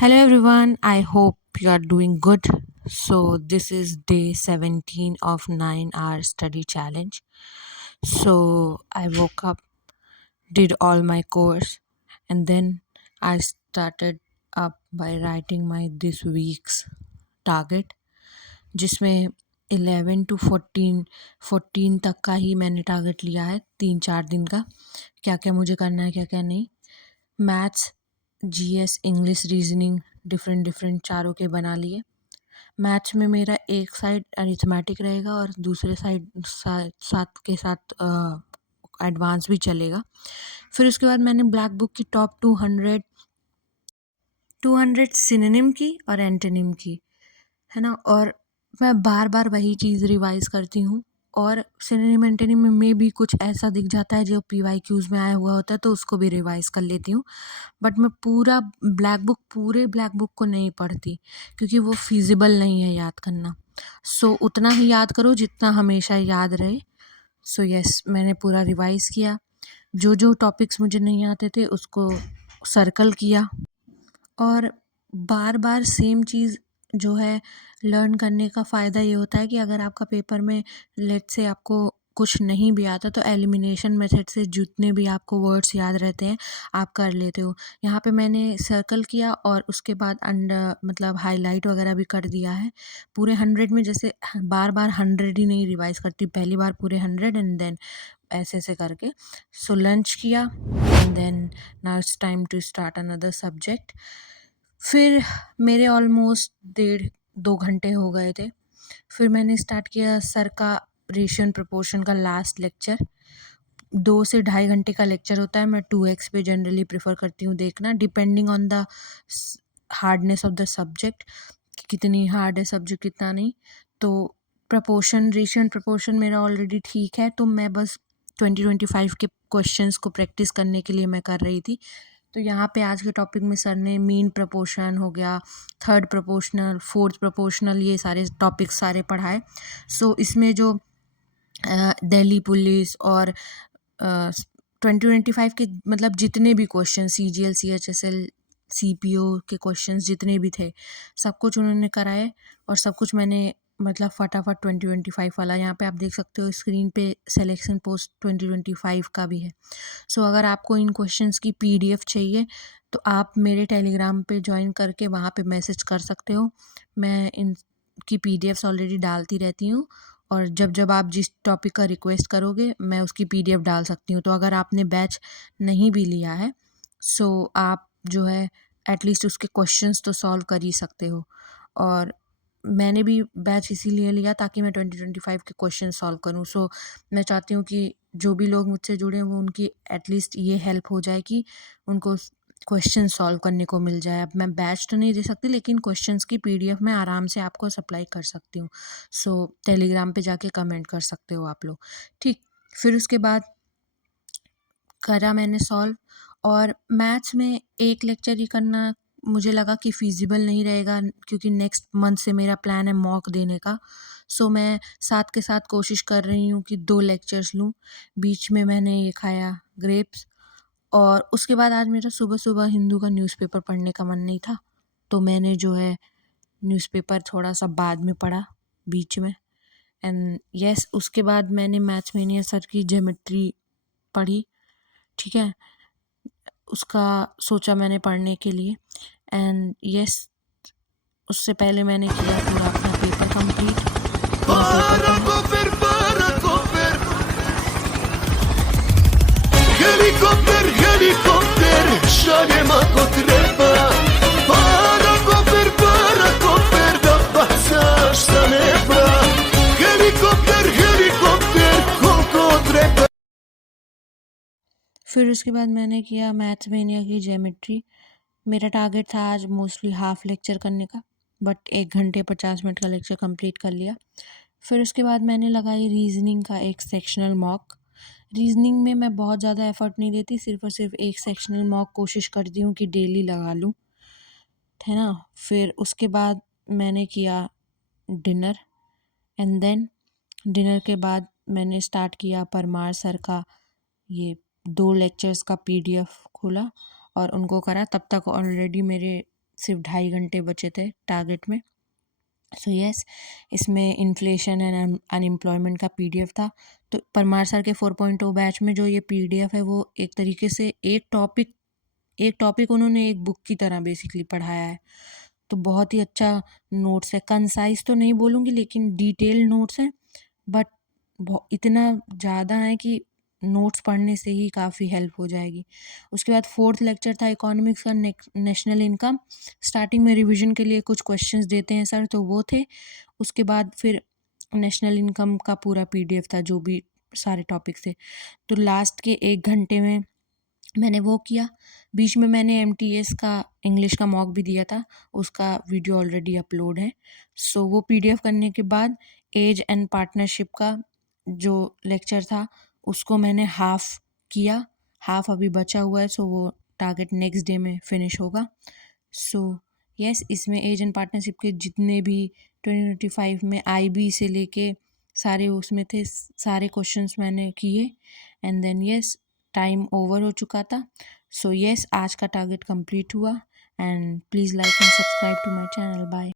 Hello everyone, I hope you are doing good. So, this is day 17 of 9 hour study challenge. So, I woke up, did all my course, and then I started up by writing my this week's target, जिसमें 11 to 14 तक का ही मैंने target लिया है 3-4 दिन का। क्या क्या मुझे करना है, क्या क्या नहीं। Maths, GS, English, reasoning different चारों के बना लिए। मैथ्स में मेरा एक साइड अरिथमेटिक रहेगा और दूसरे साइड साथ के साथ एडवांस भी चलेगा। फिर उसके बाद मैंने ब्लैक बुक की टॉप 200 सिनोनिम की और एंटोनिम की, है ना। और मैं बार बार वही चीज़ रिवाइज करती हूँ। और सिनोनिम एंटोनिम में भी कुछ ऐसा दिख जाता है जो PYQs में आया हुआ होता है, तो उसको भी रिवाइज कर लेती हूँ। बट मैं पूरे ब्लैक बुक को नहीं पढ़ती, क्योंकि वो फिजिबल नहीं है याद करना। सो उतना ही याद करो जितना हमेशा याद रहे। सो यस, मैंने पूरा रिवाइज किया। जो जो टॉपिक्स मुझे नहीं आते थे उसको सर्कल किया। और बार बार सेम चीज़ जो है लर्न करने का फ़ायदा ये होता है कि अगर आपका पेपर में लेट्स से आपको कुछ नहीं भी आता, तो एलिमिनेशन मेथड से जितने भी आपको वर्ड्स याद रहते हैं आप कर लेते हो। यहाँ पे मैंने सर्कल किया और उसके बाद मतलब हाईलाइट वगैरह भी कर दिया है। पूरे 100 में जैसे बार बार 100 ही नहीं रिवाइज करती, पहली बार पूरे 100 एंड देन ऐसे ऐसे करके। सो लंच किया and then now it's time to start another subject. फिर मेरे ऑलमोस्ट 1.5-2 घंटे हो गए थे। फिर मैंने स्टार्ट किया सर का रेशियो एंड प्रोपोर्शन का लास्ट लेक्चर। 2 से ढाई घंटे का लेक्चर होता है। मैं 2x पे जनरली प्रेफर करती हूँ देखना, depending on the hardness of the subject, कितनी हार्ड है सब्जेक्ट कितना नहीं। तो रेशियो एंड प्रोपोर्शन मेरा ऑलरेडी ठीक है, तो मैं बस 2025 के क्वेश्चंस को प्रैक्टिस करने के लिए मैं कर रही थी। तो यहाँ पे आज के टॉपिक में सर ने मीन प्रोपोर्शन हो गया, थर्ड प्रोपोर्शनल, फोर्थ प्रोपोर्शनल, ये सारे टॉपिक्स सारे पढ़ाए। सो इसमें जो दिल्ली पुलिस और 2025 के मतलब जितने भी क्वेश्चन CGL, CHSL, CPO के क्वेश्चंस जितने भी थे, सब कुछ उन्होंने कराए। और सब कुछ मैंने मतलब फटाफट 2025 वाला, यहाँ पे आप देख सकते हो स्क्रीन पे सिलेक्शन पोस्ट 2025 का भी है। सो अगर आपको इन क्वेश्चंस की PDF चाहिए तो आप मेरे टेलीग्राम पे ज्वाइन करके वहाँ पे मैसेज कर सकते हो। मैं इनकी PDFs ऑलरेडी डालती रहती हूँ, और जब जब आप जिस टॉपिक का रिक्वेस्ट करोगे मैं उसकी PDF डाल सकती हूँ। तो अगर आपने बैच नहीं भी लिया है सो आप जो है एटलीस्ट उसके क्वेश्चंस तो सॉल्व कर ही सकते हो। और मैंने भी बैच इसीलिए लिया ताकि मैं 2025 के क्वेश्चन सॉल्व करूँ। सो मैं चाहती हूँ कि जो भी लोग मुझसे जुड़े हैं वो उनकी एटलीस्ट ये हेल्प हो जाए कि उनको क्वेश्चन सॉल्व करने को मिल जाए। अब मैं बैच तो नहीं दे सकती, लेकिन क्वेश्चंस की PDF मैं आराम से आपको सप्लाई कर सकती हूँ। सो टेलीग्राम पे जाके कमेंट कर सकते हो आप लोग, ठीक। फिर उसके बाद करा मैंने सॉल्व। और मैथ्स में एक लेक्चर ही करना मुझे लगा कि फ़ीज़िबल नहीं रहेगा, क्योंकि नेक्स्ट मंथ से मेरा प्लान है मॉक देने का। सो मैं साथ के साथ कोशिश कर रही हूँ कि 2 लेक्चर्स लूँ। बीच में मैंने ये खाया ग्रेप्स। और उसके बाद आज मेरा सुबह-सुबह हिंदू का न्यूज़पेपर पढ़ने का मन नहीं था, तो मैंने जो है न्यूज़पेपर थोड़ा-सा बाद में पढ़ा बीच में। एंड यस, उसके बाद मैंने मैथ्समेनिया सर की ज्योमेट्री पढ़ी, ठीक है। उसका सोचा मैंने पढ़ने के लिए। एंड यस, उससे पहले मैंने किया पूरा अपना पेपर कंप्लीट, पूरा पेपर पढ़ा। Helikopter, helikopter, šalje ma ko treba. Parakoper, da bacaš sa neba. Helikopter, helikopter, koliko treba. फिर उसके बाद मैंने किया मैथ्समेनिया की ज्योमेट्री। मेरा टारगेट था आज मोस्टली हाफ लेक्चर करने का, बट 1 घंटे 50 मिनट का लेक्चर कंप्लीट कर लिया। फिर उसके बाद मैंने लगाई रीजनिंग का एक सेक्शनल मॉक। रीजनिंग में मैं बहुत ज़्यादा एफर्ट नहीं देती, सिर्फ और सिर्फ एक सेक्शनल मॉक कोशिश करती हूँ कि डेली लगा लूँ, है ना। फिर उसके बाद मैंने किया डिनर। एंड देन डिनर के बाद मैंने स्टार्ट किया परमार सर का ये 2 लेक्चर्स का PDF खोला और उनको करा। तब तक ऑलरेडी मेरे सिर्फ 2.5 घंटे बचे थे टारगेट में। सो यस, इसमें इन्फ्लेशन एंड अनएम्प्लॉयमेंट का पीडीएफ था। तो परमार सर के 4.0 बैच में जो ये पीडीएफ है वो एक तरीके से एक टॉपिक उन्होंने एक बुक की तरह बेसिकली पढ़ाया है। तो बहुत ही अच्छा नोट्स है, कंसाइज तो नहीं बोलूँगी लेकिन डिटेल नोट्स हैं, बट इतना ज़्यादा है कि नोट्स पढ़ने से ही काफ़ी हेल्प हो जाएगी। उसके बाद 4th लेक्चर था इकोनॉमिक्स का नेशनल इनकम। स्टार्टिंग में रिवीजन के लिए कुछ क्वेश्चंस देते हैं सर, तो वो थे। उसके बाद फिर नेशनल इनकम का पूरा पीडीएफ था, जो भी सारे टॉपिक थे। तो लास्ट के 1 घंटे में मैंने वो किया। बीच में मैंने एमटीएस का इंग्लिश का मॉक भी दिया था, उसका वीडियो ऑलरेडी अपलोड है। सो वो पीडीएफ करने के बाद एज एंड पार्टनरशिप का जो लेक्चर था उसको मैंने हाफ किया, हाफ अभी बचा हुआ है। सो वो टारगेट नेक्स्ट डे में फिनिश होगा। सो यस, इसमें एज एंड पार्टनरशिप के जितने भी 2025 में आईबी से लेके सारे उसमें थे, सारे क्वेश्चंस मैंने किए। And then yes, time over हो चुका था। सो यस, आज का टारगेट कंप्लीट हुआ। And please like and subscribe to my channel. Bye.